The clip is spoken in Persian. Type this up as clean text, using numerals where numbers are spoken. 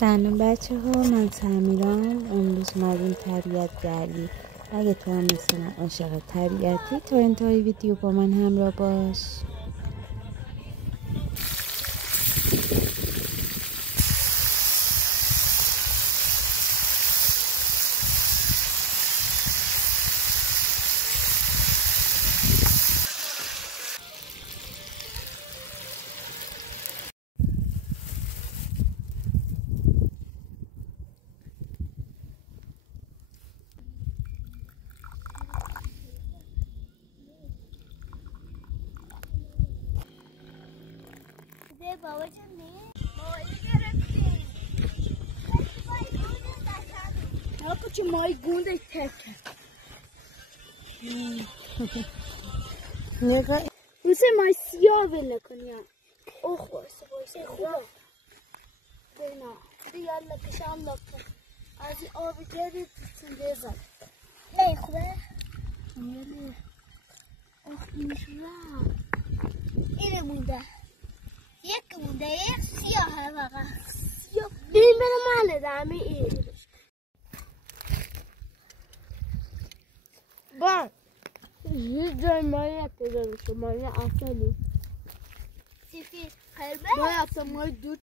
سلام بچه ها، من سمیرام. امروز اومدیم طبیعت گردی. اگه تو هم مثل من عاشق طبیعتی تا انتهای ویدیو با من همراه باش. بابا جان ماهی گرفتیم. آقا چه ماهی گونده تکه نگاه مثل ماهی سیاه وله کنی. اوه بایسته خوبه دینا دیالا کشم لکن از این آبی گردی تسنده زد نه خوبه نه اوه این شده اینه مونده یک مونده یک سیاهه فقط سیاه ببین بره محله دمه این بان یه جای ماهی پیدا بشه ماهی اصلی سفید قلبه ماهی اصلا ماهی دود